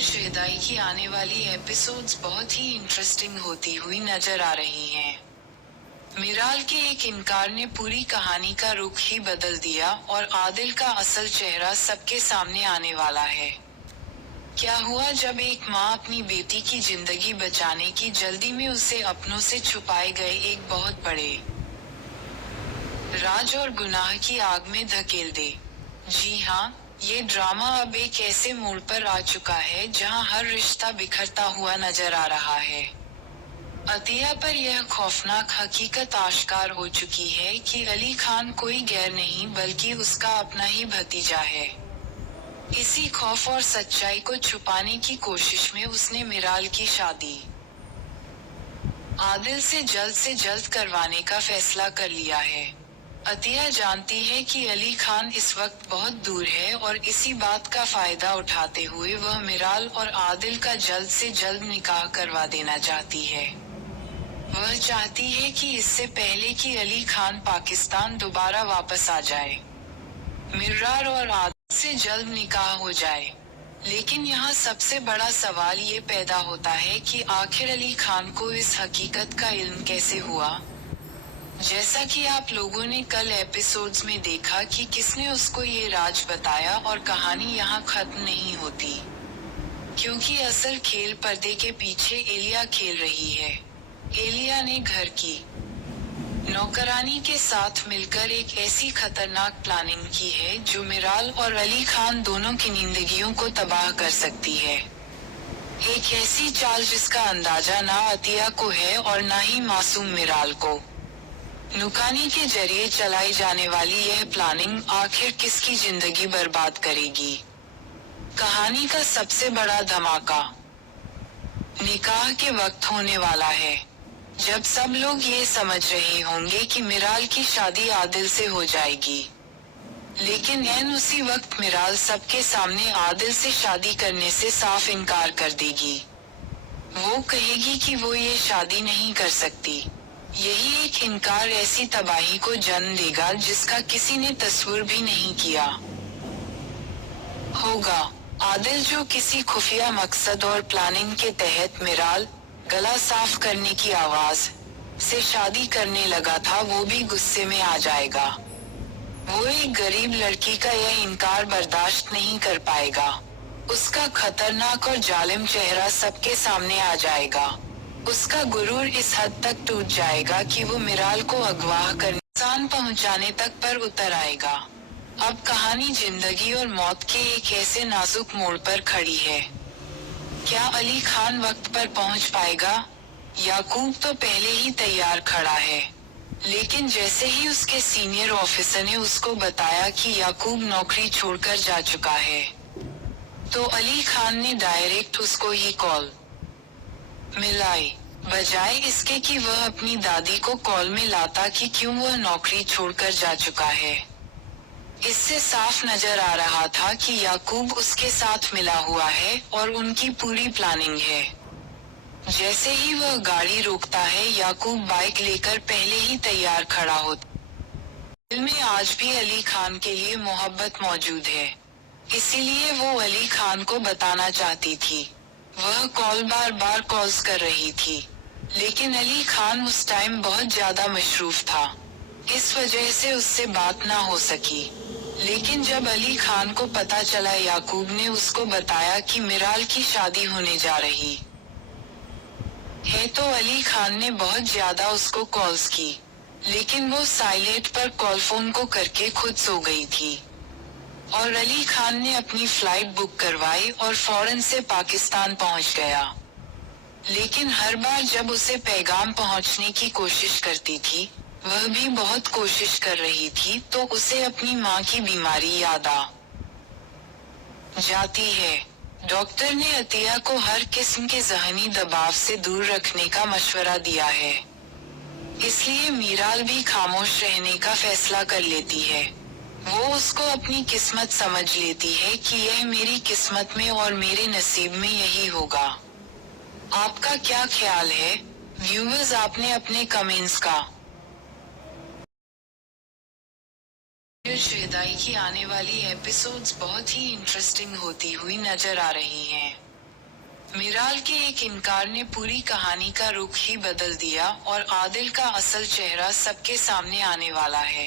शुदाई की आने वाली एपिसोड्स बहुत ही इंटरेस्टिंग होती हुई नजर आ रही हैं। मिराल के एक इनकार ने पूरी कहानी का रुख ही बदल दिया और आदिल का असल चेहरा सबके सामने आने वाला है। क्या हुआ जब एक माँ अपनी बेटी की जिंदगी बचाने की जल्दी में उसे अपनों से छुपाए गए एक बहुत बड़े राज और गुनाह की आग में धकेल दे। जी हाँ, ये ड्रामा अब एक ऐसे मोड़ पर आ चुका है जहां हर रिश्ता बिखरता हुआ नजर आ रहा है। अतिया पर यह खौफनाक हकीकत आश्कार हो चुकी है कि अली खान कोई गैर नहीं बल्कि उसका अपना ही भतीजा है। इसी खौफ और सच्चाई को छुपाने की कोशिश में उसने मिराल की शादी आदिल से जल्द करवाने का फैसला कर लिया है। अतिया जानती है कि अली खान इस वक्त बहुत दूर है और इसी बात का फायदा उठाते हुए वह मिराल और आदिल का जल्द से जल्द निकाह करवा देना चाहती है। वह चाहती है कि इससे पहले कि अली खान पाकिस्तान दोबारा वापस आ जाए, मिराल और आदिल से जल्द निकाह हो जाए। लेकिन यहाँ सबसे बड़ा सवाल ये पैदा होता है कि आखिर अली खान को इस हकीकत का इल्म कैसे हुआ। जैसा कि आप लोगों ने कल एपिसोड्स में देखा कि किसने उसको ये राज बताया, और कहानी यहाँ खत्म नहीं होती, क्योंकि असल खेल पर्दे के पीछे एलिया खेल रही है। एलिया ने घर की नौकरानी के साथ मिलकर एक ऐसी खतरनाक प्लानिंग की है जो मिराल और अली खान दोनों की जिंदगियों को तबाह कर सकती है। एक ऐसी चाल जिसका अंदाजा ना अतिया को है और ना ही मासूम मिराल को। नुकानी के जरिए चलाई जाने वाली यह प्लानिंग आखिर किसकी जिंदगी बर्बाद करेगी। कहानी का सबसे बड़ा धमाका निकाह के वक्त होने वाला है, जब सब लोग ये समझ रहे होंगे कि मिराल की शादी आदिल से हो जाएगी। लेकिन ऐन उसी वक्त मिराल सबके सामने आदिल से शादी करने से साफ इनकार कर देगी। वो कहेगी कि वो ये शादी नहीं कर सकती। यही एक इनकार ऐसी तबाही को जन्म देगा जिसका किसी ने तस्वीर भी नहीं किया होगा। आदिल जो किसी खुफिया मकसद और प्लानिंग के तहत मिराल गला साफ करने की आवाज से शादी करने लगा था, वो भी गुस्से में आ जाएगा। वो एक गरीब लड़की का यह इनकार बर्दाश्त नहीं कर पाएगा। उसका खतरनाक और जालिम चेहरा सबके सामने आ जाएगा। उसका गुरूर इस हद तक टूट जाएगा कि वो मिराल को अगवा कर नुकसान पहुंचाने तक पर उतर आएगा। अब कहानी जिंदगी और मौत के एक ऐसे नाजुक मोड़ पर खड़ी है। क्या अली खान वक्त पर पहुंच पाएगा? याकूब तो पहले ही तैयार खड़ा है, लेकिन जैसे ही उसके सीनियर ऑफिसर ने उसको बताया कि याकूब नौकरी छोड़कर जा चुका है, तो अली खान ने डायरेक्ट उसको ही कॉल मिलाई, बजाय इसके कि वह अपनी दादी को कॉल में लाता कि क्यों वह नौकरी छोड़कर जा चुका है। इससे साफ नजर आ रहा था कि याकूब उसके साथ मिला हुआ है और उनकी पूरी प्लानिंग है। जैसे ही वह गाड़ी रोकता है, याकूब बाइक लेकर पहले ही तैयार खड़ा होता। दिल में आज भी अली खान के लिए मोहब्बत मौजूद है, इसीलिए वो अली खान को बताना चाहती थी। वह कॉल बार कॉल्स कर रही थी, लेकिन अली खान उस टाइम बहुत ज्यादा मशरूफ था, इस वजह से उससे बात ना हो सकी। लेकिन जब अली खान को पता चला याकूब ने उसको बताया कि मिराल की शादी होने जा रही है, तो अली खान ने बहुत ज्यादा उसको कॉल्स की, लेकिन वो साइलेंट पर कॉल फोन को करके खुद सो गई थी। और अली खान ने अपनी फ्लाइट बुक करवाई और फौरन से पाकिस्तान पहुंच गया। लेकिन हर बार जब उसे पैगाम पहुंचने की कोशिश करती थी, वह भी बहुत कोशिश कर रही थी, तो उसे अपनी माँ की बीमारी याद आ जाती है। डॉक्टर ने अतिया को हर किस्म के ज़हनी दबाव से दूर रखने का मशवरा दिया है, इसलिए मिराल भी खामोश रहने का फैसला कर लेती है। वो उसको अपनी किस्मत समझ लेती है कि यह मेरी किस्मत में और मेरे नसीब में यही होगा। आपका क्या ख्याल है व्यूअर्स? आपने अपने कमेंट्स का शुदाई की आने वाली एपिसोड्स बहुत ही इंटरेस्टिंग होती हुई नजर आ रही हैं। मिराल के एक इनकार ने पूरी कहानी का रुख ही बदल दिया और आदिल का असल चेहरा सबके सामने आने वाला है।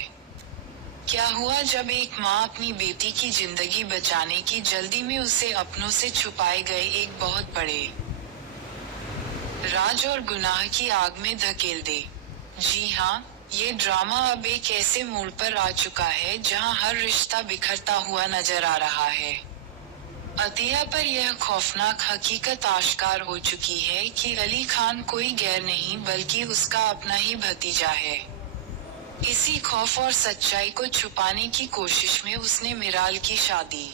क्या हुआ जब एक माँ अपनी बेटी की जिंदगी बचाने की जल्दी में उसे अपनों से छुपाए गए एक बहुत बड़े राज और गुनाह की आग में धकेल दे। जी हाँ, ये ड्रामा अब एक ऐसे मोड़ पर आ चुका है जहाँ हर रिश्ता बिखरता हुआ नजर आ रहा है। अतिया पर यह खौफनाक हकीकत आश्कार हो चुकी है कि अली खान कोई गैर नहीं बल्कि उसका अपना ही भतीजा है। इसी खौफ और सच्चाई को छुपाने की कोशिश में उसने मिराल की शादी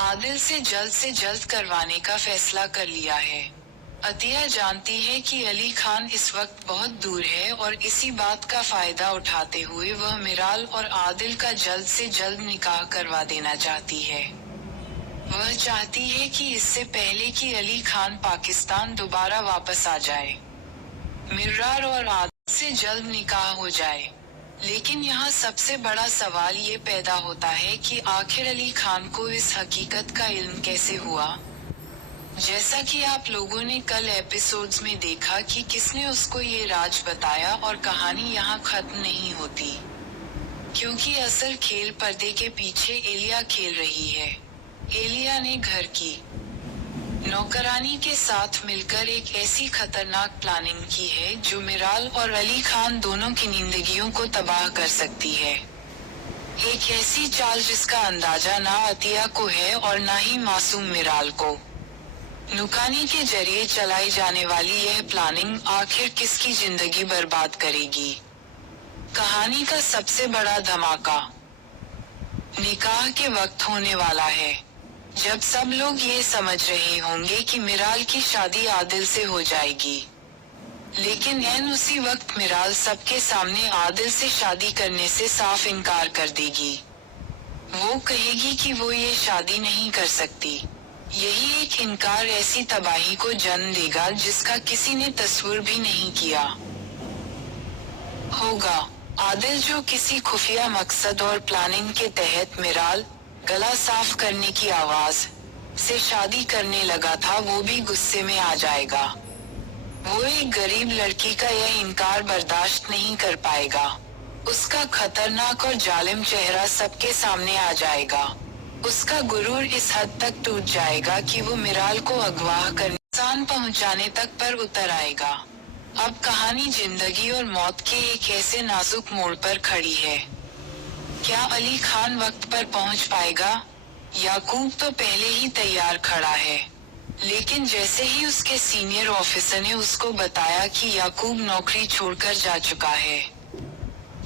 आदिल से जल्द करवाने का फैसला कर लिया है। अतिया जानती है कि अली खान इस वक्त बहुत दूर है और इसी बात का फायदा उठाते हुए वह मिराल और आदिल का जल्द से जल्द निकाह करवा देना चाहती है। वह चाहती है कि इससे पहले कि अली खान पाकिस्तान दोबारा वापस आ जाए, मिर्रार और आदिल से जल्द निकाह हो जाए। लेकिन यहाँ सबसे बड़ा सवाल ये पैदा होता है कि आखिर अली खान को इस हकीकत का इल्म कैसे हुआ। जैसा कि आप लोगों ने कल एपिसोड्स में देखा कि किसने उसको ये राज बताया, और कहानी यहाँ खत्म नहीं होती, क्योंकि असल खेल पर्दे के पीछे एलिया खेल रही है। एलिया ने घर की नौकरानी के साथ मिलकर एक ऐसी खतरनाक प्लानिंग की है जो मिराल और अली खान दोनों की जिंदगियों को तबाह कर सकती है। एक ऐसी चाल जिसका अंदाजा ना अतिया को है और ना ही मासूम मिराल को। नुकानी के जरिए चलाई जाने वाली यह प्लानिंग आखिर किसकी जिंदगी बर्बाद करेगी। कहानी का सबसे बड़ा धमाका निकाह के वक्त होने वाला है, जब सब लोग ये समझ रहे होंगे कि मिराल की शादी आदिल से हो जाएगी। लेकिन ऐन उसी वक्त मिराल सबके सामने आदिल से शादी करने से साफ इनकार कर देगी। वो कहेगी कि वो ये शादी नहीं कर सकती। यही एक इनकार ऐसी तबाही को जन्म देगा जिसका किसी ने तस्वीर भी नहीं किया होगा। आदिल जो किसी खुफिया मकसद और प्लानिंग के तहत मिराल गला साफ करने की आवाज से शादी करने लगा था, वो भी गुस्से में आ जाएगा। वो एक गरीब लड़की का यह इनकार बर्दाश्त नहीं कर पाएगा। उसका खतरनाक और जालिम चेहरा सबके सामने आ जाएगा। उसका गुरूर इस हद तक टूट जाएगा कि वो मिराल को अगवा कर नुकसान पहुंचाने तक पर उतर आएगा। अब कहानी जिंदगी और मौत के एक ऐसे नाजुक मोड़ पर खड़ी है। क्या अली खान वक्त पर पहुंच पाएगा? याकूब तो पहले ही तैयार खड़ा है, लेकिन जैसे ही उसके सीनियर ऑफिसर ने उसको बताया कि याकूब नौकरी छोड़कर जा चुका है,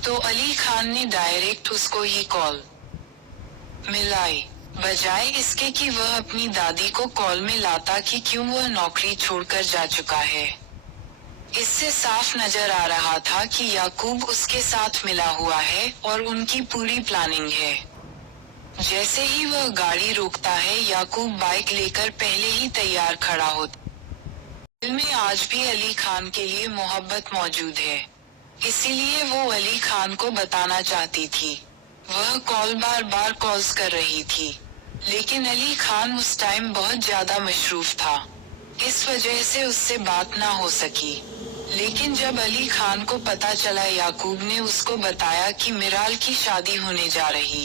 तो अली खान ने डायरेक्ट उसको ही कॉल मिलाई, बजाय इसके कि वह अपनी दादी को कॉल में लाता कि क्यों वह नौकरी छोड़कर जा चुका है। इससे साफ नजर आ रहा था कि याकूब उसके साथ मिला हुआ है और उनकी पूरी प्लानिंग है। जैसे ही वह गाड़ी रोकता है, याकूब बाइक लेकर पहले ही तैयार खड़ा होता। दिल में आज भी अली खान के लिए मोहब्बत मौजूद है, इसीलिए वो अली खान को बताना चाहती थी। वह कॉल बार कॉल्स कर रही थी, लेकिन अली खान उस टाइम बहुत ज्यादा मशरूफ था, इस वजह से उससे बात ना हो सकी। लेकिन जब अली खान को पता चला, याकूब ने उसको बताया कि मिराल की शादी होने जा रही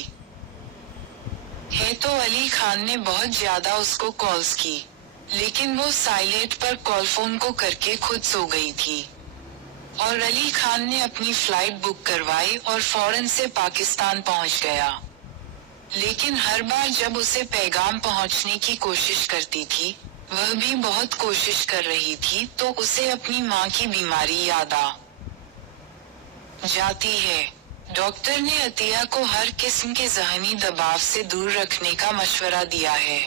है, तो अली खान ने बहुत ज्यादा उसको कॉल्स की, लेकिन वो साइलेंट पर कॉल फोन को करके खुद सो गई थी। और अली खान ने अपनी फ्लाइट बुक करवाई और फौरन से पाकिस्तान पहुंच गया। लेकिन हर बार जब उसे पैगाम पहुंचने की कोशिश करती थी, वह भी बहुत कोशिश कर रही थी, तो उसे अपनी माँ की बीमारी याद आ जाती है। डॉक्टर ने अतिया को हर किस्म के ज़हनी दबाव से दूर रखने का मशवरा दिया है,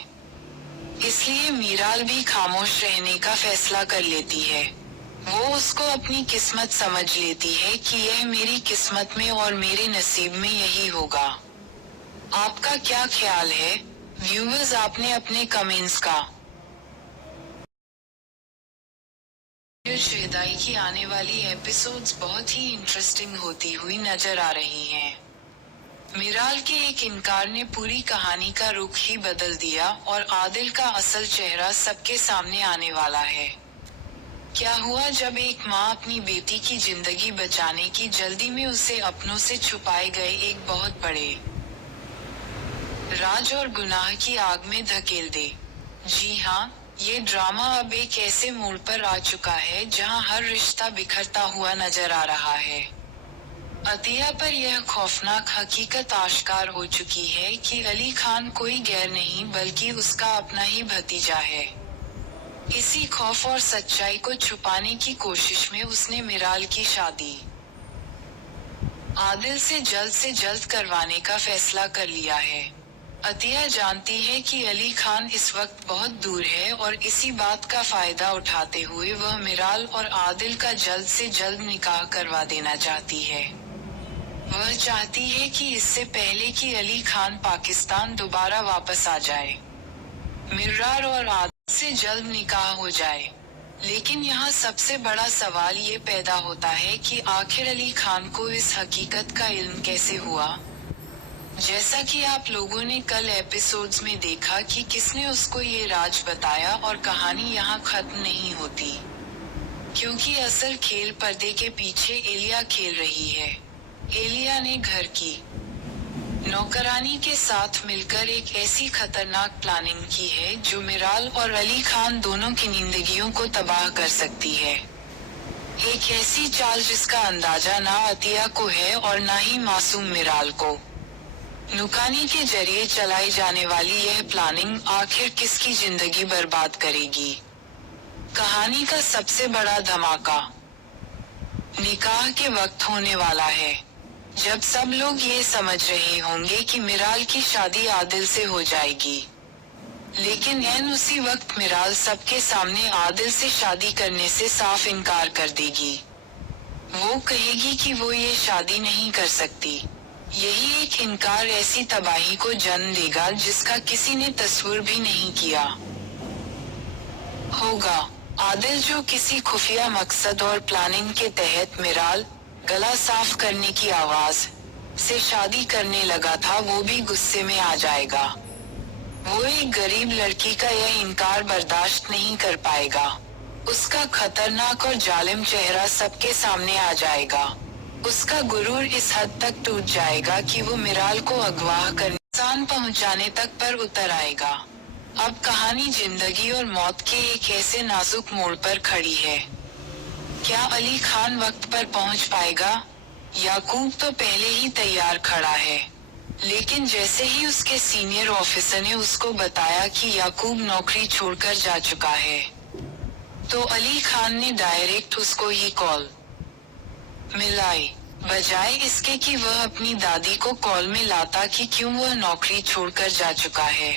इसलिए मीराल भी खामोश रहने का फैसला कर लेती है। वो उसको अपनी किस्मत समझ लेती है कि यह मेरी किस्मत में और मेरे नसीब में यही होगा। आपका क्या ख्याल है व्यूअर्स? आपने अपने कमेंट्स का शुदाई की आने वाली एपिसोड्स बहुत ही इंटरेस्टिंग होती हुई नजर आ रही हैं। मिराल के एक इनकार ने पूरी कहानी का रुख ही बदल दिया और आदिल का असल चेहरा सबके सामने आने वाला है। क्या हुआ जब एक माँ अपनी बेटी की जिंदगी बचाने की जल्दी में उसे अपनों से छुपाए गए एक बहुत बड़े राज और गुनाह की आग में धकेल दे। जी हाँ, ये ड्रामा अब एक ऐसे मोड़ पर आ चुका है जहाँ हर रिश्ता बिखरता हुआ नजर आ रहा है। अतिया पर यह खौफनाक हकीकत आश्कार हो चुकी है कि अली खान कोई गैर नहीं बल्कि उसका अपना ही भतीजा है। इसी खौफ और सच्चाई को छुपाने की कोशिश में उसने मिराल की शादी आदिल से जल्द करवाने का फैसला कर लिया है। अतिया जानती है कि अली खान इस वक्त बहुत दूर है और इसी बात का फायदा उठाते हुए वह मिराल और आदिल का जल्द से जल्द निकाह करवा देना चाहती है। वह चाहती है कि इससे पहले कि अली खान पाकिस्तान दोबारा वापस आ जाए, मिराल और आदिल से जल्द निकाह हो जाए। लेकिन यहाँ सबसे बड़ा सवाल ये पैदा होता है कि आखिर अली खान को इस हकीकत का इल्म कैसे हुआ। जैसा कि आप लोगों ने कल एपिसोड्स में देखा कि किसने उसको ये राज बताया, और कहानी यहाँ खत्म नहीं होती, क्योंकि असल खेल पर्दे के पीछे एलिया खेल रही है। एलिया ने घर की नौकरानी के साथ मिलकर एक ऐसी खतरनाक प्लानिंग की है जो मिराल और अली खान दोनों की जिंदगियों को तबाह कर सकती है। एक ऐसी चाल जिसका अंदाजा ना अतिया को है और ना ही मासूम मिराल को। नुकानी के जरिए चलाई जाने वाली यह प्लानिंग आखिर किसकी जिंदगी बर्बाद करेगी। कहानी का सबसे बड़ा धमाका निकाह के वक्त होने वाला है, जब सब लोग ये समझ रहे होंगे कि मिराल की शादी आदिल से हो जाएगी। लेकिन ऐन उसी वक्त मिराल सबके सामने आदिल से शादी करने से साफ इनकार कर देगी। वो कहेगी कि वो ये शादी नहीं कर सकती। यही एक इनकार ऐसी तबाही को जन्म देगा जिसका किसी ने तस्वीर भी नहीं किया होगा। आदिल जो किसी खुफिया मकसद और प्लानिंग के तहत मिराल गला साफ करने की आवाज से शादी करने लगा था, वो भी गुस्से में आ जाएगा। वो एक गरीब लड़की का यह इनकार बर्दाश्त नहीं कर पाएगा। उसका खतरनाक और जालिम चेहरा सबके सामने आ जाएगा। उसका गुरूर इस हद तक टूट जाएगा कि वो मिराल को अगवा कर नुकसान पहुंचाने तक पर उतर आएगा। अब कहानी जिंदगी और मौत के एक ऐसे नाजुक मोड़ पर खड़ी है। क्या अली खान वक्त पर पहुंच पाएगा? याकूब तो पहले ही तैयार खड़ा है, लेकिन जैसे ही उसके सीनियर ऑफिसर ने उसको बताया कि याकूब नौकरी छोड़कर जा चुका है, तो अली खान ने डायरेक्ट उसको ही कॉल मिलाई, बजाय इसके कि वह अपनी दादी को कॉल में लाता कि क्यों वह नौकरी छोड़कर जा चुका है।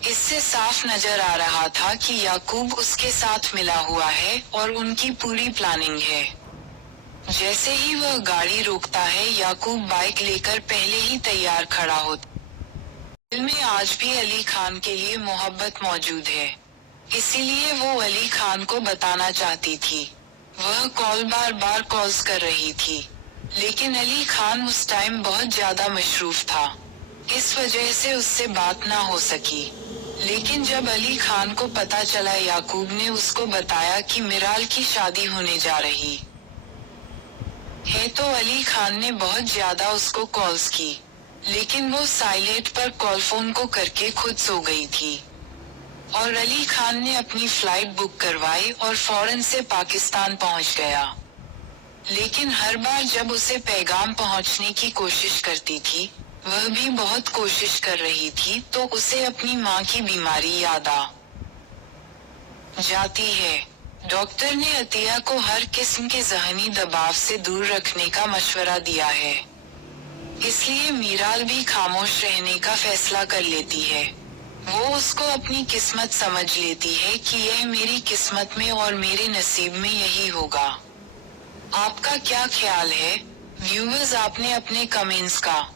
इससे साफ नजर आ रहा था कि याकूब उसके साथ मिला हुआ है और उनकी पूरी प्लानिंग है। जैसे ही वह गाड़ी रोकता है, याकूब बाइक लेकर पहले ही तैयार खड़ा होता। दिल में आज भी अली खान के लिए मोहब्बत मौजूद है, इसीलिए वो अली खान को बताना चाहती थी। वह बार बार कॉल्स कर रही थी, लेकिन अली खान उस टाइम बहुत ज्यादा मशरूफ था, इस वजह से उससे बात ना हो सकी। लेकिन जब अली खान को पता चला, याकूब ने उसको बताया कि मिराल की शादी होने जा रही है, तो अली खान ने बहुत ज्यादा उसको कॉल्स की, लेकिन वो साइलेंट पर कॉल फोन को करके खुद सो गई थी। और अली खान ने अपनी फ्लाइट बुक करवाई और फौरन से पाकिस्तान पहुंच गया। लेकिन हर बार जब उसे पैगाम पहुंचने की कोशिश करती थी, वह भी बहुत कोशिश कर रही थी, तो उसे अपनी माँ की बीमारी याद आ जाती है। डॉक्टर ने अतिया को हर किस्म के ज़हनी दबाव से दूर रखने का मशवरा दिया है, इसलिए मीराल भी खामोश रहने का फैसला कर लेती है। वो उसको अपनी किस्मत समझ लेती है कि यह मेरी किस्मत में और मेरे नसीब में यही होगा। आपका क्या ख्याल है व्यूअर्स? आपने अपने कमेंट्स का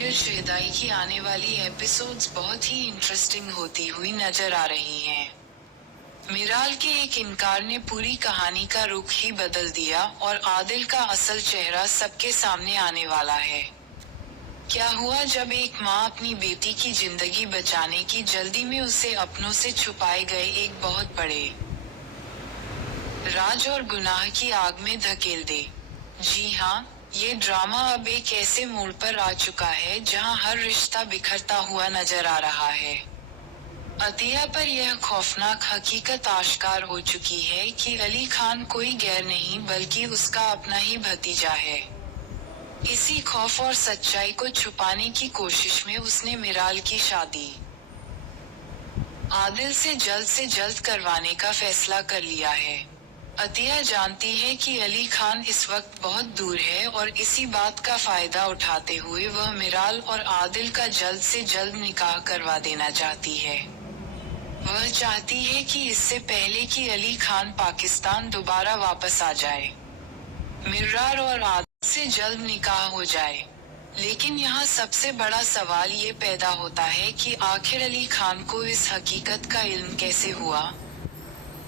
शहदाई की आने वाली एपिसोड्स बहुत ही इंटरेस्टिंग होती हुई नजर आ रही हैं। میرال کے ایک انکار نے پوری کہانی کا رخ ہی بدل دیا اور عادل کا اصل چہرہ سب کے سامنے آنے والا ہے۔ کیا ہوا جب ایک ماں اپنی بیٹی کی زندگی بچانے کی جلدی میں اسے اپنوں سے چھپائے گئے ایک بہت بڑے راز اور گناہ کی آگ میں دھکیل دے۔ جی ہاں، یہ ڈرامہ اب ایک ایسے موڑ پر آ چکا ہے جہاں ہر رشتہ بکھرتا ہوا نظر آ رہا ہے۔ عطیہ پر یہ خوفناک حقیقت آشکار ہو چکی ہے کہ علی خان کوئی غیر نہیں بلکہ اس کا اپنا ہی بھتیجا ہے۔ اسی خوف اور سچائی کو چھپانے کی کوشش میں اس نے میرال کی شادی عادل سے جلد کروانے کا فیصلہ کر لیا ہے۔ عطیہ جانتی ہے کہ علی خان اس وقت بہت دور ہے اور اسی بات کا فائدہ اٹھاتے ہوئے وہ میرال اور عادل کا جلد سے جلد نکاح کروا دینا چاہتی ہے۔ وہ چاہتی ہے کہ اس سے پہلے کہ علی خان پاکستان دوبارہ واپس آ جائے، میرال اور عادل سے جلد نکاح ہو جائے۔ لیکن یہاں سب سے بڑا سوال یہ پیدا ہوتا ہے کہ آخر علی خان کو اس حقیقت کا علم کیسے ہوا؟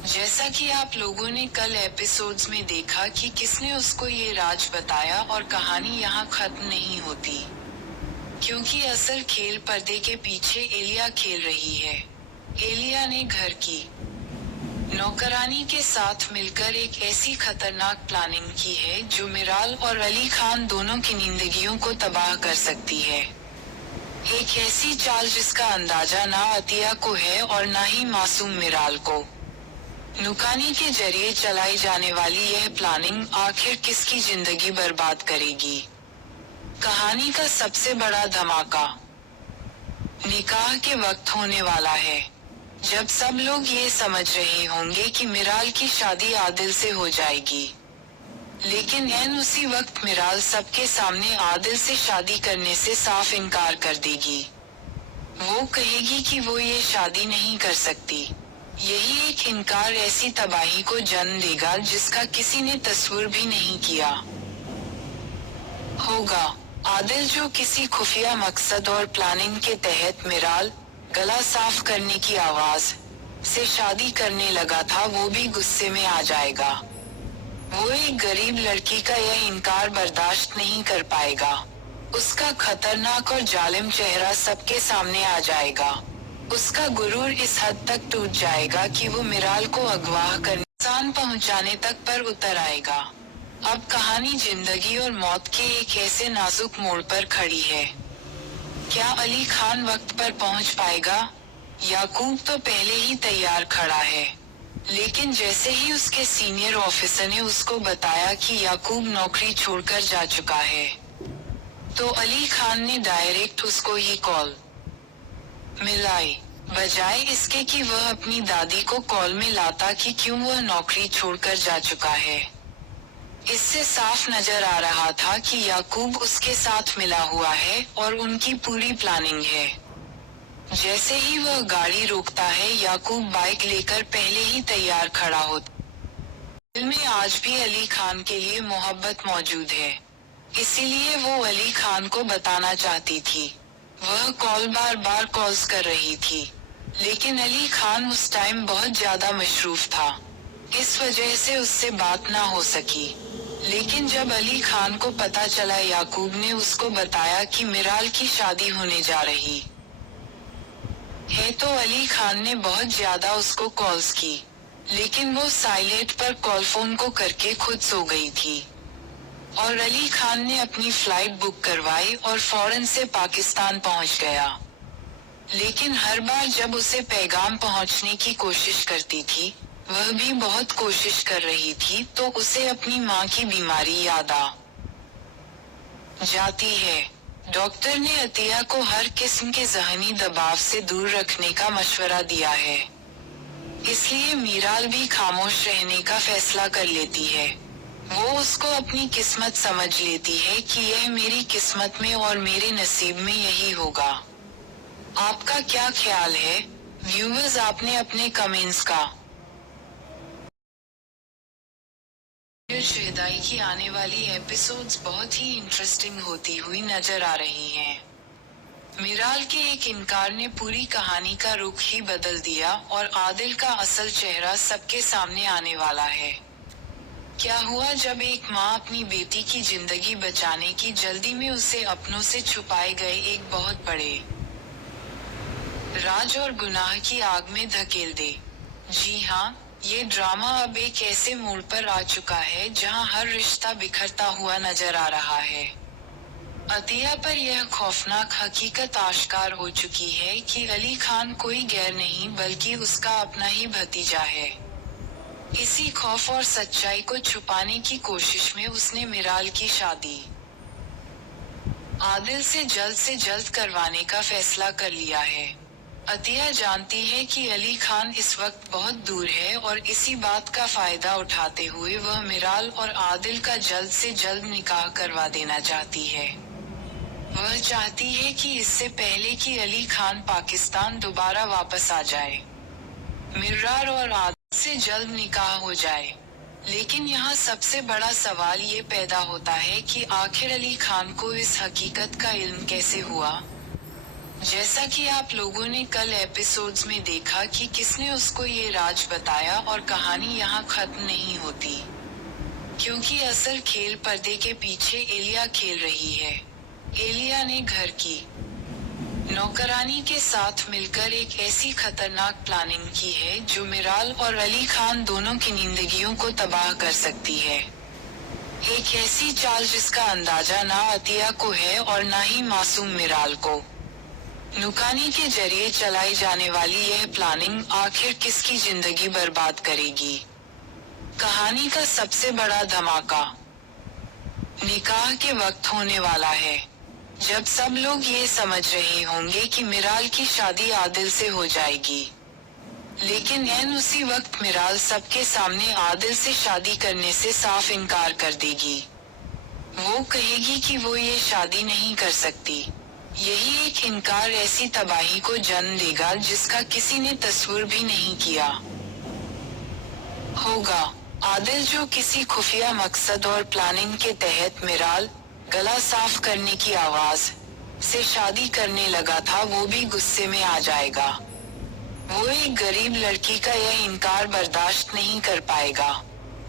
جیسا کہ آپ لوگوں نے کل ایپیسوڈز میں دیکھا کہ کس نے اس کو یہ راز بتایا، اور کہانی یہاں ختم نہیں ہوتی، کیونکہ اصل کھیل پردے کے پیچھے ایلیا کھیل رہی ہے۔ ایلیا نے گھر کی نوکرانی کے ساتھ مل کر ایک ایسی خطرناک پلاننگ کی ہے جو میرال اور علی خان دونوں کی زندگیوں کو تباہ کر سکتی ہے۔ ایک ایسی چال جس کا اندازہ نہ عطیہ کو ہے اور نہ ہی معصوم میرال کو۔ نکانی کے ذریعے چلائی جانے والی یہ پلاننگ آخر کس کی زندگی برباد کرے گی؟ کہانی کا سب سے بڑا دھماکہ نکاح کے وقت ہونے والا ہے، جب سب لوگ یہ سمجھ رہے ہوں گے کہ میرال کی شادی عادل سے ہو جائے گی، لیکن عین اسی وقت میرال سب کے سامنے عادل سے شادی کرنے سے صاف انکار کر دے گی۔ وہ کہے گی کہ وہ یہ شادی نہیں کر سکتی۔ یہی ایک انکار ایسی تباہی کو جنم دے گا جس کا کسی نے تصور بھی نہیں کیا ہوگا۔ عادل جو کسی خفیہ مقصد اور پلاننگ کے تحت میرال گلا صاف کرنے کی آواز سے شادی کرنے لگا تھا، وہ بھی غصے میں آ جائے گا۔ وہ ایک غریب لڑکی کا یہ انکار برداشت نہیں کر پائے گا۔ اس کا خطرناک اور ظالم چہرہ سب کے سامنے آ جائے گا۔ اس کا غرور اس حد تک ٹوٹ جائے گا کہ وہ میرال کو اغوا کرنے نقصان پہنچانے تک پر اتر آئے گا۔ اب کہانی زندگی اور موت کے ایک ایسے نازک موڑ پر کھڑی ہے۔ کیا علی خان وقت پر پہنچ پائے گا؟ یعقوب تو پہلے ہی تیار کھڑا ہے، لیکن جیسے ہی اس کے سینئر آفیسر نے اس کو بتایا کہ یعقوب نوکری چھوڑ کر جا چکا ہے، تو علی خان نے ڈائریکٹ اس کو ہی کال ملائی، بجائے اس کے کہ وہ اپنی دادی کو کال میں لاتا کہ کیوں وہ نوکری چھوڑ کر جا چکا ہے۔ اس سے صاف نظر آ رہا تھا کہ یعقوب اس کے ساتھ ملا ہوا ہے اور ان کی پوری پلاننگ ہے۔ جیسے ہی وہ گاڑی روکتا ہے، یعقوب بائک لے کر پہلے ہی تیار کھڑا ہوتا۔ دل میں آج بھی علی خان کے لیے محبت موجود ہے، اسی لیے وہ علی خان کو بتانا چاہتی تھی۔ وہ بار بار کالز کر رہی تھی، لیکن علی خان اس ٹائم بہت زیادہ مصروف تھا، اس وجہ سے اس سے بات نہ ہو سکی۔ لیکن جب علی خان کو پتہ چلا یعقوب نے اس کو بتایا کہ میرال کی شادی ہونے جا رہی ہے، تو علی خان نے بہت زیادہ اس کو کالز کی، لیکن وہ سائلنٹ پر کال فون کو کر کے خود سو گئی تھی۔ اور علی خان نے اپنی فلائٹ بک کروائی اور فوراً سے پاکستان پہنچ گیا۔ لیکن ہر بار جب اسے پیغام پہنچنے کی کوشش کرتی تھی، وہ بھی بہت کوشش کر رہی تھی، تو اسے اپنی ماں کی بیماری یاد آ جاتی ہے۔ ڈاکٹر نے عطیہ کو ہر قسم کے ذہنی دباؤ سے دور رکھنے کا مشورہ دیا ہے، اس لیے میرال بھی خاموش رہنے کا فیصلہ کر لیتی ہے۔ وہ اس کو اپنی قسمت سمجھ لیتی ہے کہ یہ میری قسمت میں اور میرے نصیب میں یہی ہوگا۔ آپ کا کیا خیال ہے ویورز؟ آپ نے اپنے کمنٹس کا شہدائی کی آنے والی ایپیسوڈز بہت ہی انٹرسٹنگ ہوتی ہوئی نظر آ رہی ہیں۔ मिराल के एक इनकार ने पूरी कहानी का रुख ही बदल दिया और आदिल का असल चेहरा सबके सामने आने वाला है। क्या हुआ जब एक माँ अपनी बेटी की जिंदगी बचाने की जल्दी में उसे अपनों से छुपाए गए एक बहुत बड़े राज और गुनाह की आग में धकेल दे। जी हाँ, ये ड्रामा अब एक ऐसे मोड़ पर आ चुका है जहाँ हर रिश्ता बिखरता हुआ नजर आ रहा है। अतिया पर यह खौफनाक हकीकत आश्कार हो चुकी है कि अली खान कोई गैर नहीं बल्कि उसका अपना ही भतीजा है। इसी खौफ और सच्चाई को छुपाने की कोशिश में उसने मिराल की शादी आदिल से जल्द करवाने का फैसला कर लिया है। अतिया जानती है कि अली खान इस वक्त बहुत दूर है और इसी बात का फायदा उठाते हुए वह मिराल और आदिल का जल्द से जल्द निकाह करवा देना चाहती है। वह चाहती है कि इससे पहले कि अली खान पाकिस्तान दोबारा वापस आ जाए, मिर्रार और आदिल से जल्द निकाह हो जाए। लेकिन यहाँ सबसे बड़ा सवाल ये पैदा होता है कि आखिर अली खान को इस हकीकत का इल्म कैसे हुआ। जैसा कि आप लोगों ने कल एपिसोड्स में देखा कि किसने उसको ये राज बताया, और कहानी यहाँ खत्म नहीं होती, क्योंकि असल खेल पर्दे के पीछे एलिया खेल रही है। एलिया ने घर की नौकरानी के साथ मिलकर एक ऐसी खतरनाक प्लानिंग की है जो मिराल और अली खान दोनों की जिंदगियों को तबाह कर सकती है। एक ऐसी चाल जिसका अंदाजा ना अतिया को है और ना ही मासूम मिराल को। नुकानी के जरिए चलाई जाने वाली यह प्लानिंग आखिर किसकी जिंदगी बर्बाद करेगी। कहानी का सबसे बड़ा धमाका निकाह के वक्त होने वाला है, जब सब लोग ये समझ रहे होंगे कि मिराल की शादी आदिल से हो जाएगी। लेकिन ऐन उसी वक्त मिराल सबके सामने आदिल से शादी करने से साफ इनकार कर देगी। वो कहेगी कि वो ये शादी नहीं कर सकती। यही एक इनकार ऐसी तबाही को जन्म देगा जिसका किसी ने तस्वीर भी नहीं किया होगा। आदिल जो किसी खुफिया मकसद और प्लानिंग के तहत मिराल गला साफ करने की आवाज से शादी करने लगा था, वो भी गुस्से में आ जाएगा। वो एक गरीब लड़की का यह इनकार बर्दाश्त नहीं कर पाएगा।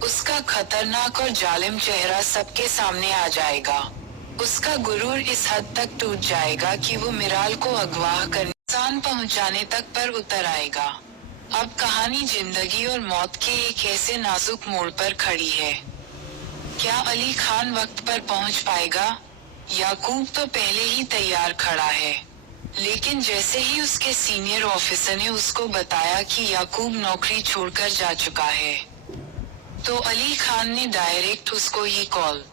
उसका खतरनाक और जालिम चेहरा सबके सामने आ जाएगा। उसका गुरूर इस हद तक टूट जाएगा कि वो मिराल को अगवा कर नुकसान पहुंचाने तक पर उतर आएगा। अब कहानी जिंदगी और मौत के एक ऐसे नाजुक मोड़ पर खड़ी है। क्या अली खान वक्त पर पहुंच पाएगा? याकूब तो पहले ही तैयार खड़ा है, लेकिन जैसे ही उसके सीनियर ऑफिसर ने उसको बताया कि याकूब नौकरी छोड़कर जा चुका है, तो अली खान ने डायरेक्ट उसको ही कॉल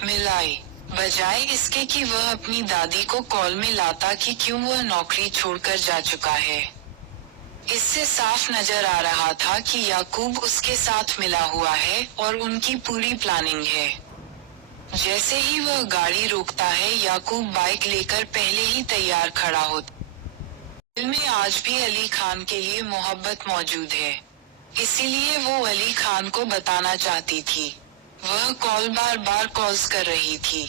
मिलाई, बजाय इसके कि वह अपनी दादी को कॉल में लाता कि क्यों वह नौकरी छोड़कर जा चुका है। इससे साफ नजर आ रहा था कि याकूब उसके साथ मिला हुआ है और उनकी पूरी प्लानिंग है। जैसे ही वह गाड़ी रोकता है, याकूब बाइक लेकर पहले ही तैयार खड़ा होता। दिल में आज भी अली खान के लिए मोहब्बत मौजूद है, इसीलिए वो अली खान को बताना चाहती थी। वह कॉल बार कॉल्स कर रही थी,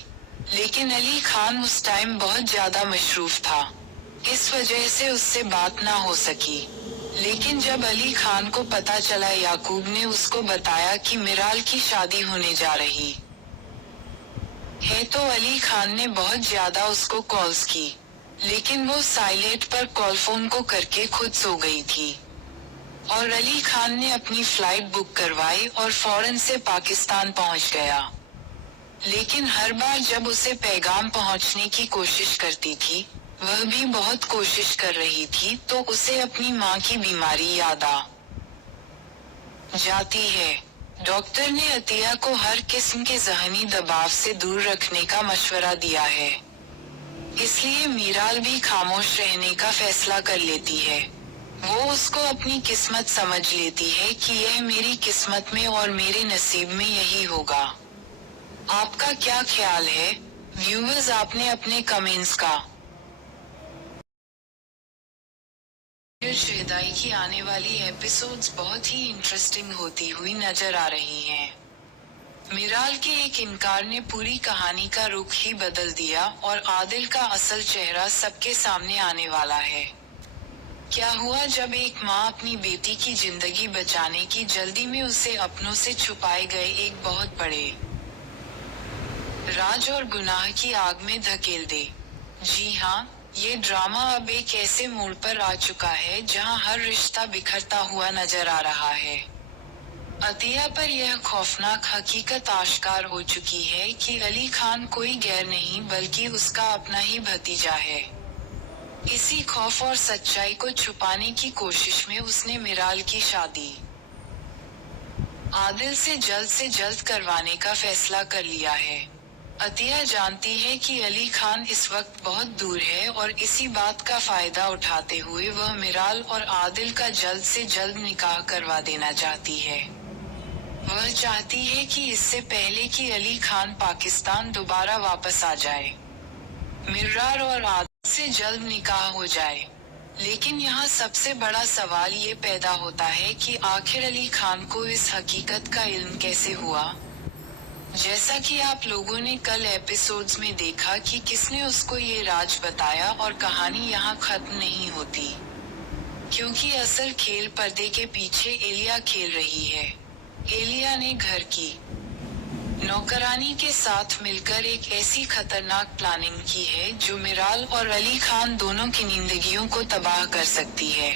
लेकिन अली खान उस टाइम बहुत ज्यादा मशरूफ था, इस वजह से उससे बात ना हो सकी। लेकिन जब अली खान को पता चला याकूब ने उसको बताया कि मिराल की शादी होने जा रही है, तो अली खान ने बहुत ज्यादा उसको कॉल्स की, लेकिन वो साइलेंट पर कॉल फोन को करके खुद सो गई थी। और अली खान ने अपनी फ्लाइट बुक करवाई और फौरन से पाकिस्तान पहुंच गया। लेकिन हर बार जब उसे पैगाम पहुंचने की कोशिश करती थी, वह भी बहुत कोशिश कर रही थी, तो उसे अपनी माँ की बीमारी याद आ जाती है। डॉक्टर ने अतिया को हर किस्म के ज़हनी दबाव से दूर रखने का मशवरा दिया है, इसलिए मीराल भी खामोश रहने का फैसला कर लेती है। वो उसको अपनी किस्मत समझ लेती है कि यह मेरी किस्मत में और मेरे नसीब में यही होगा। आपका क्या ख्याल है व्यूअर्स? आपने अपने कमेंट्स का शहदाई की आने वाली एपिसोड्स बहुत ही इंटरेस्टिंग होती हुई नजर आ रही हैं। मिराल के एक इनकार ने पूरी कहानी का रुख ही बदल दिया और आदिल का असल चेहरा सबके सामने आने वाला है। क्या हुआ जब एक माँ अपनी बेटी की जिंदगी बचाने की जल्दी में उसे अपनों से छुपाए गए एक बहुत बड़े राज और गुनाह की आग में धकेल दे। जी हाँ, ये ड्रामा अब एक ऐसे मोड़ पर आ चुका है जहाँ हर रिश्ता बिखरता हुआ नजर आ रहा है। अतिया पर यह खौफनाक हकीकत आश्कार हो चुकी है कि अली खान कोई गैर नहीं बल्कि उसका अपना ही भतीजा है। इसी खौफ और सच्चाई को छुपाने की कोशिश में उसने मिराल की शादी आदिल से जल्द करवाने का फैसला कर लिया है। अतिया जानती है कि अली खान इस वक्त बहुत दूर है और इसी बात का फायदा उठाते हुए वह मिराल और आदिल का जल्द से जल्द निकाह करवा देना चाहती है। वह चाहती है कि इससे पहले कि अली खान पाकिस्तान दोबारा वापस आ जाए, मिराल और आदिल से जल्द निकाह हो जाए। लेकिन यहाँ सबसे बड़ा सवाल ये पैदा होता है कि आखिर अली खान को इस हकीकत का इल्म कैसे हुआ। जैसा कि आप लोगों ने कल एपिसोड्स में देखा कि किसने उसको ये राज बताया, और कहानी यहाँ खत्म नहीं होती, क्योंकि असल खेल पर्दे के पीछे एलिया खेल रही है। एलिया ने घर की नौकरानी के साथ मिलकर एक ऐसी खतरनाक प्लानिंग की है जो मिराल और अली खान दोनों की जिंदगियों को तबाह कर सकती है।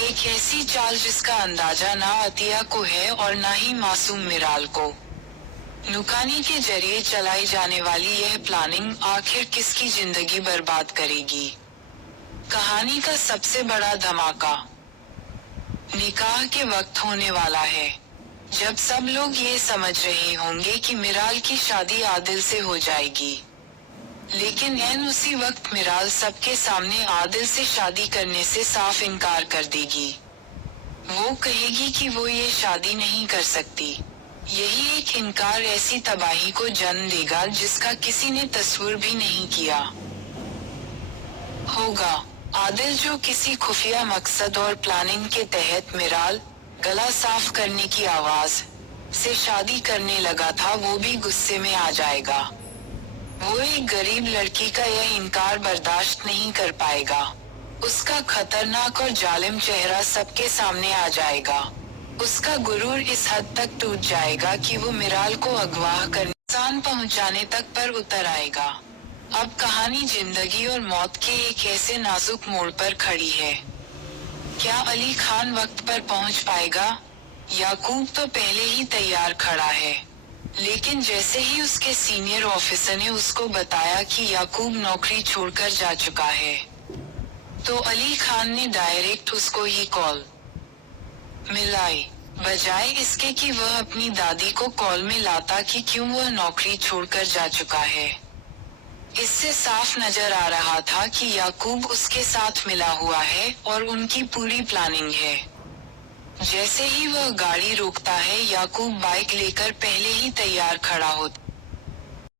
एक ऐसी चाल जिसका अंदाजा ना अतिया को है और ना ही मासूम मिराल को। नुकानी के जरिए चलाई जाने वाली यह प्लानिंग आखिर किसकी जिंदगी बर्बाद करेगी। कहानी का सबसे बड़ा धमाका निकाह के वक्त होने वाला है, जब सब लोग ये समझ रहे होंगे कि मिराल की शादी आदिल से हो जाएगी। लेकिन ऐन उसी वक्त मिराल सबके सामने आदिल से शादी करने से साफ इनकार कर देगी। वो कहेगी कि वो ये शादी नहीं कर सकती। यही एक इनकार ऐसी तबाही को जन्म देगा जिसका किसी ने तस्वीर भी नहीं किया होगा। आदिल जो किसी खुफिया मकसद और प्लानिंग के तहत मिराल गला साफ करने की आवाज से शादी करने लगा था, वो भी गुस्से में आ जाएगा। वो एक गरीब लड़की का यह इनकार बर्दाश्त नहीं कर पाएगा। उसका खतरनाक और जालिम चेहरा सबके सामने आ जाएगा। उसका गुरूर इस हद तक टूट जाएगा कि वो मिराल को अगवा कर नुकसान पहुंचाने तक पर उतर आएगा। अब कहानी जिंदगी और मौत के एक ऐसे नाजुक मोड़ पर खड़ी है। क्या अली खान वक्त पर पहुंच पाएगा? याकूब तो पहले ही तैयार खड़ा है, लेकिन जैसे ही उसके सीनियर ऑफिसर ने उसको बताया कि याकूब नौकरी छोड़कर जा चुका है, तो अली खान ने डायरेक्ट उसको ही कॉल मिलाई, बजाय इसके कि वह अपनी दादी को कॉल में लाता कि क्यों वह नौकरी छोड़कर जा चुका है। इससे साफ नजर आ रहा था कि याकूब उसके साथ मिला हुआ है और उनकी पूरी प्लानिंग है। जैसे ही वह गाड़ी रोकता है, याकूब बाइक लेकर पहले ही तैयार खड़ा होता।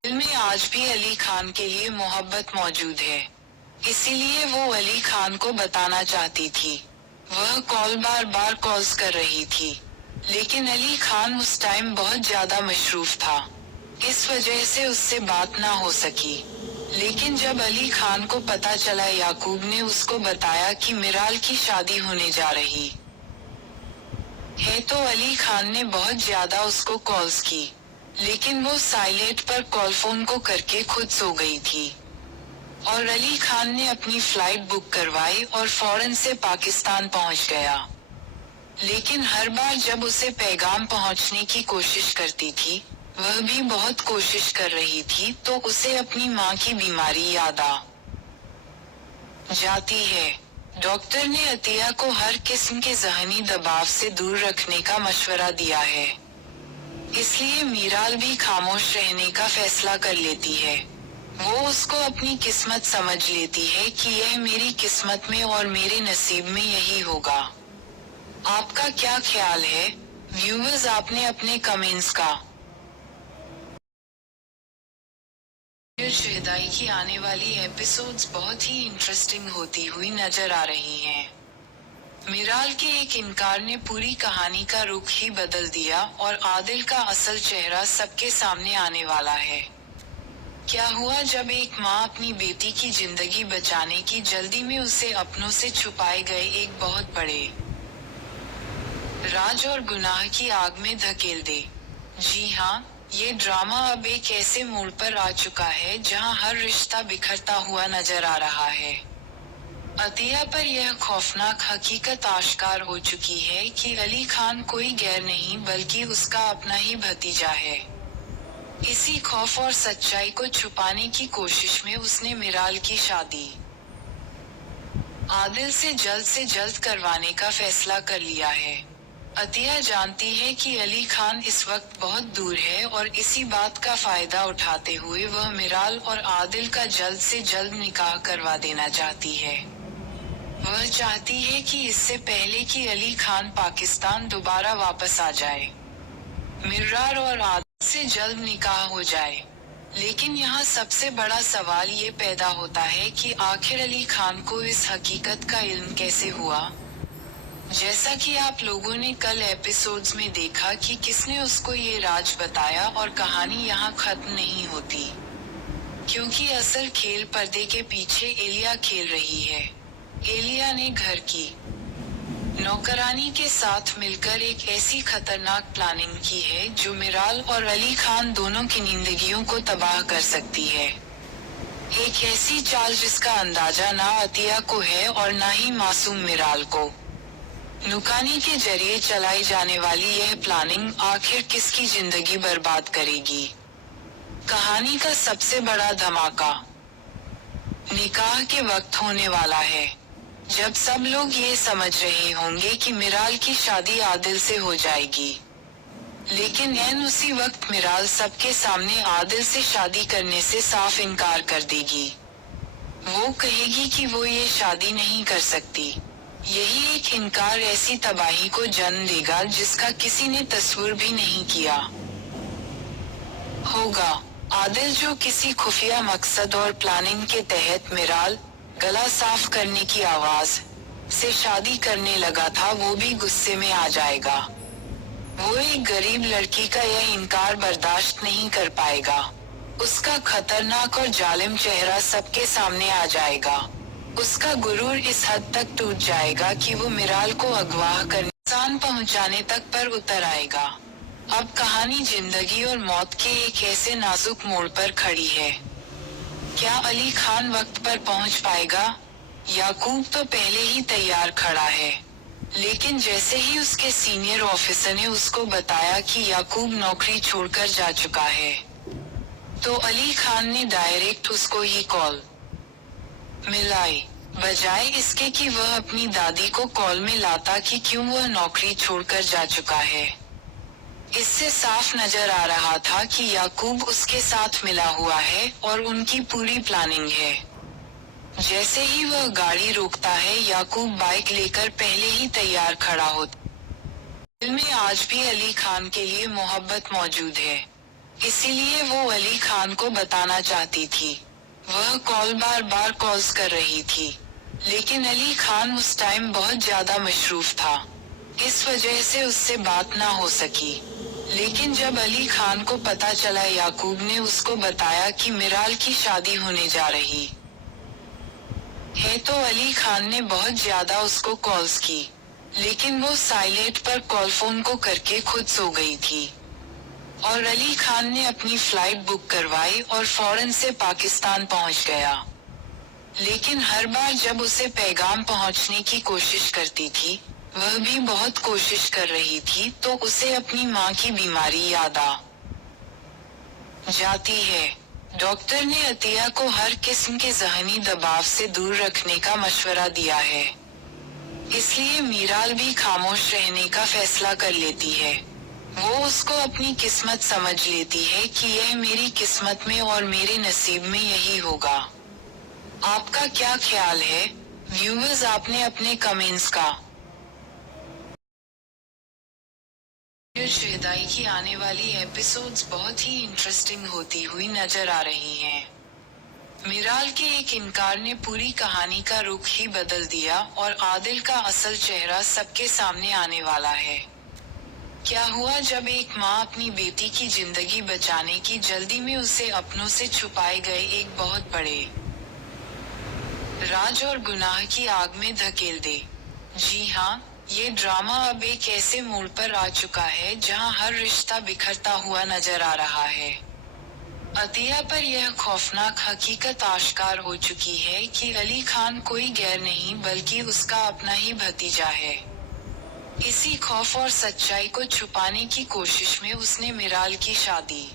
दिल में आज भी अली खान के लिए मोहब्बत मौजूद है, इसीलिए वो अली खान को बताना चाहती थी। वह कॉल बार कॉल्स कर रही थी, लेकिन अली खान उस टाइम बहुत ज्यादा मशरूफ था, इस वजह से उससे बात ना हो सकी। लेकिन जब अली खान को पता चला याकूब ने उसको बताया कि मिराल की शादी होने जा रही है, तो अली खान ने बहुत ज्यादा उसको कॉल्स की, लेकिन वो साइलेंट पर कॉल फोन को करके खुद सो गई थी। और अली खान ने अपनी फ्लाइट बुक करवाई और फौरन से पाकिस्तान पहुंच गया। लेकिन हर बार जब उसे पैगाम पहुंचने की कोशिश करती थी, वह भी बहुत कोशिश कर रही थी, तो उसे अपनी माँ की बीमारी याद आ जाती है। डॉक्टर ने अतिया को हर किस्म के ज़हनी दबाव से दूर रखने का मशवरा दिया है, इसलिए मीराल भी खामोश रहने का फैसला कर लेती है। वो उसको अपनी किस्मत समझ लेती है कि यह मेरी किस्मत में और मेरे नसीब में यही होगा। आपका क्या ख्याल है व्यूअर्स? आपने अपने कमेंट्स का शहदाई की आने वाली एपिसोड्स बहुत ही इंटरेस्टिंग होती हुई नजर आ रही हैं। मिराल के एक इनकार ने पूरी कहानी का रुख ही बदल दिया और आदिल का असल चेहरा सबके सामने आने वाला है। क्या हुआ जब एक माँ अपनी बेटी की जिंदगी बचाने की जल्दी में उसे अपनों से छुपाए गए एक बहुत बड़े राज और गुनाह की आग में धकेल दे। जी हाँ, ये ड्रामा अब एक ऐसे मोड़ पर आ चुका है जहाँ हर रिश्ता बिखरता हुआ नजर आ रहा है। अतिया पर यह खौफनाक हकीकत आश्कार हो चुकी है कि अली खान कोई गैर नहीं बल्कि उसका अपना ही भतीजा है। इसी खौफ और सच्चाई को छुपाने की कोशिश में उसने मिराल की शादी आदिल से जल्द करवाने का फैसला कर लिया है। अतिया जानती है कि अली खान इस वक्त बहुत दूर है और इसी बात का फायदा उठाते हुए वह मिराल और आदिल का जल्द से जल्द निकाह करवा देना चाहती है। वह चाहती है कि इससे पहले कि अली खान पाकिस्तान दोबारा वापस आ जाए, मिराल और आदिल से जल्द निकाह हो जाए। लेकिन यहाँ सबसे बड़ा सवाल ये पैदा होता है कि आखिर अली खान को इस हकीकत का इल्म कैसे हुआ। जैसा कि आप लोगों ने कल एपिसोड्स में देखा कि किसने उसको ये राज बताया, और कहानी यहाँ खत्म नहीं होती, क्योंकि असल खेल पर्दे के पीछे एलिया खेल रही है। एलिया ने घर की नौकरानी के साथ मिलकर एक ऐसी खतरनाक प्लानिंग की है जो मिराल और अली खान दोनों की जिंदगियों को तबाह कर सकती है। एक ऐसी चाल जिसका अंदाजा ना अतिया को है और ना ही मासूम मिराल को। नुकानी के जरिए चलाई जाने वाली यह प्लानिंग आखिर किसकी जिंदगी बर्बाद करेगी। कहानी का सबसे बड़ा धमाका निकाह के वक्त होने वाला है, जब सब लोग ये समझ रहे होंगे कि मिराल की शादी आदिल से हो जाएगी। लेकिन ऐन उसी वक्त मिराल सबके सामने आदिल से शादी करने से साफ इनकार कर देगी। वो कहेगी कि वो ये शादी नहीं कर सकती। यही एक इनकार ऐसी तबाही को जन्म देगा जिसका किसी ने तस्वीर भी नहीं किया होगा। आदिल जो किसी खुफिया मकसद और प्लानिंग के तहत मिराल गला साफ करने की आवाज से शादी करने लगा था, वो भी गुस्से में आ जाएगा। वो एक गरीब लड़की का यह इनकार बर्दाश्त नहीं कर पाएगा। उसका खतरनाक और जालिम चेहरा सबके सामने आ जाएगा। उसका गुरूर इस हद तक टूट जाएगा कि वो मिराल को अगवा कर नुकसान पहुंचाने तक पर उतर आएगा। अब कहानी जिंदगी और मौत के एक ऐसे नाजुक मोड़ पर खड़ी है। क्या अली खान वक्त पर पहुंच पाएगा? याकूब तो पहले ही तैयार खड़ा है, लेकिन जैसे ही उसके सीनियर ऑफिसर ने उसको बताया कि याकूब नौकरी छोड़कर जा चुका है, तो अली खान ने डायरेक्ट उसको ही कॉल मिलाई, बजाय इसके कि वह अपनी दादी को कॉल में लाता कि क्यों वह नौकरी छोड़कर जा चुका है। इससे साफ नजर आ रहा था कि याकूब उसके साथ मिला हुआ है और उनकी पूरी प्लानिंग है। जैसे ही वह गाड़ी रोकता है, याकूब बाइक लेकर पहले ही तैयार खड़ा होता। दिल में आज भी अली खान के लिए मोहब्बत मौजूद है, इसीलिए वो अली खान को बताना चाहती थी। वह बार बार कॉल्स कर रही थी, लेकिन अली खान उस टाइम बहुत ज्यादा मशरूफ था, इस वजह से उससे बात ना हो सकी। लेकिन जब अली खान को पता चला, याकूब ने उसको बताया कि मिराल की शादी होने जा रही है, तो अली खान ने बहुत ज्यादा उसको कॉल्स की, लेकिन वो साइलेंट पर कॉल फोन को करके खुद सो गई थी। और अली खान ने अपनी फ्लाइट बुक करवाई और फौरन से पाकिस्तान पहुंच गया। लेकिन हर बार जब उसे पैगाम पहुंचने की कोशिश करती थी, वह भी बहुत कोशिश कर रही थी, तो उसे अपनी माँ की बीमारी याद आ जाती है। डॉक्टर ने अतिया को हर किस्म के ज़हनी दबाव से दूर रखने का मशवरा दिया है, इसलिए मीराल भी खामोश रहने का फैसला कर लेती है। वो उसको अपनी किस्मत समझ लेती है कि यह मेरी किस्मत में और मेरे नसीब में यही होगा। आपका क्या ख्याल है व्यूअर्स? आपने अपने कमेंट्स का शहदाई की आने वाली एपिसोड्स बहुत ही इंटरेस्टिंग होती हुई नजर आ रही हैं। میرال کے ایک انکار نے پوری کہانی کا رخ ہی بدل دیا اور عادل کا اصل چہرہ سب کے سامنے آنے والا ہے۔ کیا ہوا جب ایک ماں اپنی بیٹی کی زندگی بچانے کی جلدی میں اسے اپنوں سے چھپائے گئے ایک بہت بڑے راز اور گناہ کی آگ میں دھکیل دے۔ جی ہاں، یہ ڈرامہ اب ایک ایسے موڑ پر آ چکا ہے جہاں ہر رشتہ بکھرتا ہوا نظر آ رہا ہے۔ عطیہ پر یہ خوفناک حقیقت آشکار ہو چکی ہے کہ علی خان کوئی غیر نہیں بلکہ اس کا اپنا ہی بھتیجا ہے۔ اسی خوف اور سچائی کو چھپانے کی کوشش میں اس نے میرال کی شادی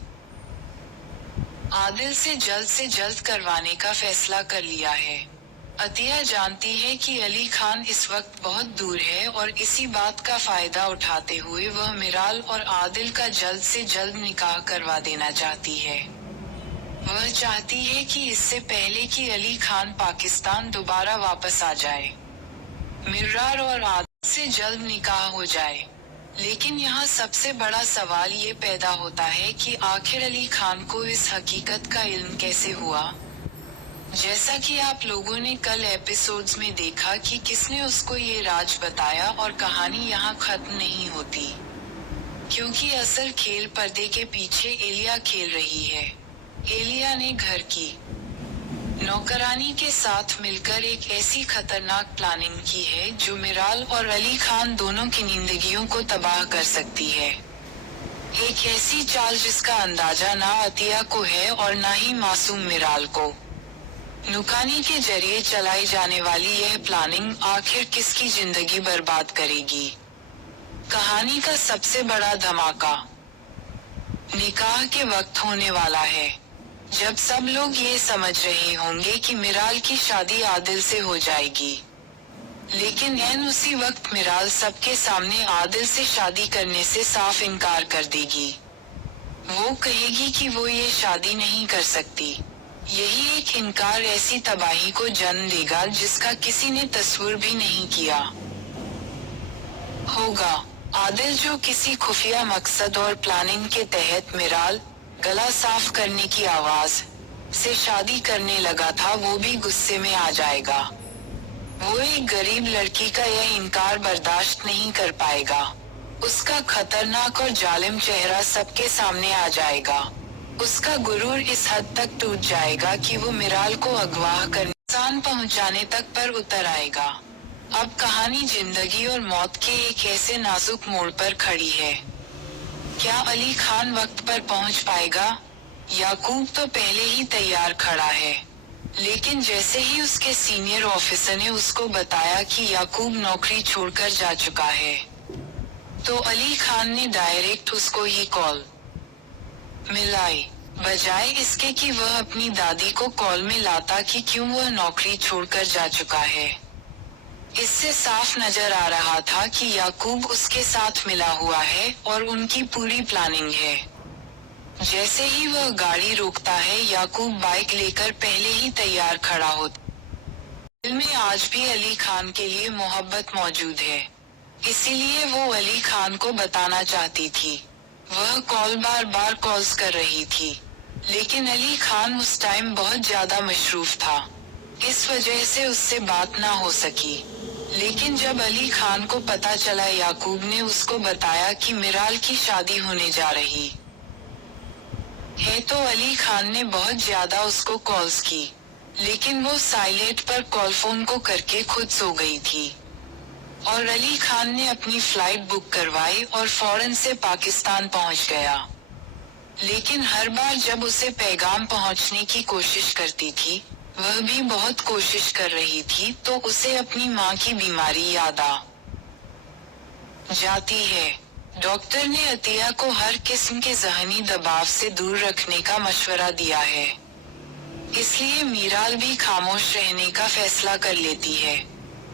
عادل سے جلد کروانے کا فیصلہ کر لیا ہے۔ عطیہ جانتی ہے کہ علی خان اس وقت بہت دور ہے اور اسی بات کا فائدہ اٹھاتے ہوئے وہ میرال اور عادل کا جلد سے جلد نکاح کروا دینا چاہتی ہے۔ وہ چاہتی ہے کہ اس سے پہلے کہ علی خان پاکستان دوبارہ واپس آ جائے، میرال اور عادل سے جلد نکاح ہو جائے۔ لیکن یہاں سب سے بڑا سوال یہ پیدا ہوتا ہے کہ آخر علی خان کو اس حقیقت کا علم کیسے ہوا؟ جیسا کہ آپ لوگوں نے کل ایپیسوڈز میں دیکھا کہ کس نے اس کو یہ راز بتایا، اور کہانی یہاں ختم نہیں ہوتی، کیونکہ اصل کھیل پردے کے پیچھے ایلیا کھیل رہی ہے۔ ایلیا نے گھر کی نوکرانی کے ساتھ مل کر ایک ایسی خطرناک پلاننگ کی ہے جو میرال اور علی خان دونوں کی زندگیوں کو تباہ کر سکتی ہے۔ ایک ایسی چال جس کا اندازہ نہ عطیہ کو ہے اور نہ ہی معصوم میرال کو۔ نکانی کے ذریعے چلائی جانے والی یہ پلاننگ آخر کس کی زندگی برباد کرے گی؟ کہانی کا سب سے بڑا دھماکہ نکاح کے وقت ہونے والا ہے، جب سب لوگ یہ سمجھ رہے ہوں گے کہ میرال کی شادی عادل سے ہو جائے گی۔ لیکن عین اسی وقت میرال سب کے سامنے عادل سے شادی کرنے سے صاف انکار کر دے گی۔ وہ کہے گی کہ وہ یہ شادی نہیں کر سکتی۔ یہی ایک انکار ایسی تباہی کو جنم دے گا جس کا کسی نے تصور بھی نہیں کیا ہوگا۔ عادل جو کسی خفیہ مقصد اور پلاننگ کے تحت میرال گلا صاف کرنے کی آواز سے شادی کرنے لگا تھا، وہ بھی غصے میں آ جائے گا۔ وہ ایک غریب لڑکی کا یہ انکار برداشت نہیں کر پائے گا۔ اس کا خطرناک اور ظالم چہرہ سب کے سامنے آ جائے گا۔ اس کا غرور اس حد تک ٹوٹ جائے گا کہ وہ میرال کو اغوا کرنے نقصان پہنچانے تک پر اتر آئے گا۔ اب کہانی زندگی اور موت کے ایک ایسے نازک موڑ پر کھڑی ہے۔ کیا علی خان وقت پر پہنچ پائے گا؟ یعقوب تو پہلے ہی تیار کھڑا ہے، لیکن جیسے ہی اس کے سینئر آفیسر نے اس کو بتایا کہ یعقوب نوکری چھوڑ کر جا چکا ہے، تو علی خان نے ڈائریکٹ اس کو ہی کال ملائی، بجائے اس کے کہ وہ اپنی دادی کو کال میں لاتا کہ کیوں وہ نوکری چھوڑ کر جا چکا ہے۔ اس سے صاف نظر آ رہا تھا کہ یعقوب اس کے ساتھ ملا ہوا ہے اور ان کی پوری پلاننگ ہے۔ جیسے ہی وہ گاڑی روکتا ہے، یعقوب بائک لے کر پہلے ہی تیار کھڑا ہوتا۔ دل میں آج بھی علی خان کے لیے محبت موجود ہے، اسی لیے وہ علی خان کو بتانا چاہتی تھی۔ وہ بار بار کالز کر رہی تھی، لیکن علی خان اس ٹائم بہت زیادہ مصروف تھا، اس وجہ سے اس سے بات نہ ہو سکی۔ لیکن جب علی خان کو پتہ چلا یعقوب نے اس کو بتایا کہ میرال کی شادی ہونے جا رہی ہے، تو علی خان نے بہت زیادہ اس کو کالز کی، لیکن وہ سائلنٹ پر کال فون کو کر کے خود سو گئی تھی۔ اور علی خان نے اپنی فلائٹ بک کروائی اور فوراً سے پاکستان پہنچ گیا۔ لیکن ہر بار جب اسے پیغام پہنچنے کی کوشش کرتی تھی، وہ بھی بہت کوشش کر رہی تھی، تو اسے اپنی ماں کی بیماری یاد آ جاتی ہے۔ ڈاکٹر نے عطیہ کو ہر قسم کے ذہنی دباؤ سے دور رکھنے کا مشورہ دیا ہے، اس لیے میرال بھی خاموش رہنے کا فیصلہ کر لیتی ہے۔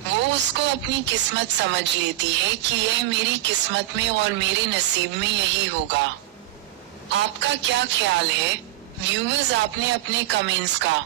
وہ اس کو اپنی قسمت سمجھ لیتی ہے کہ یہ میری قسمت میں اور میرے نصیب میں یہی ہوگا۔ آپ کا کیا خیال ہے؟ ویورز، آپ نے اپنے کمنٹس کا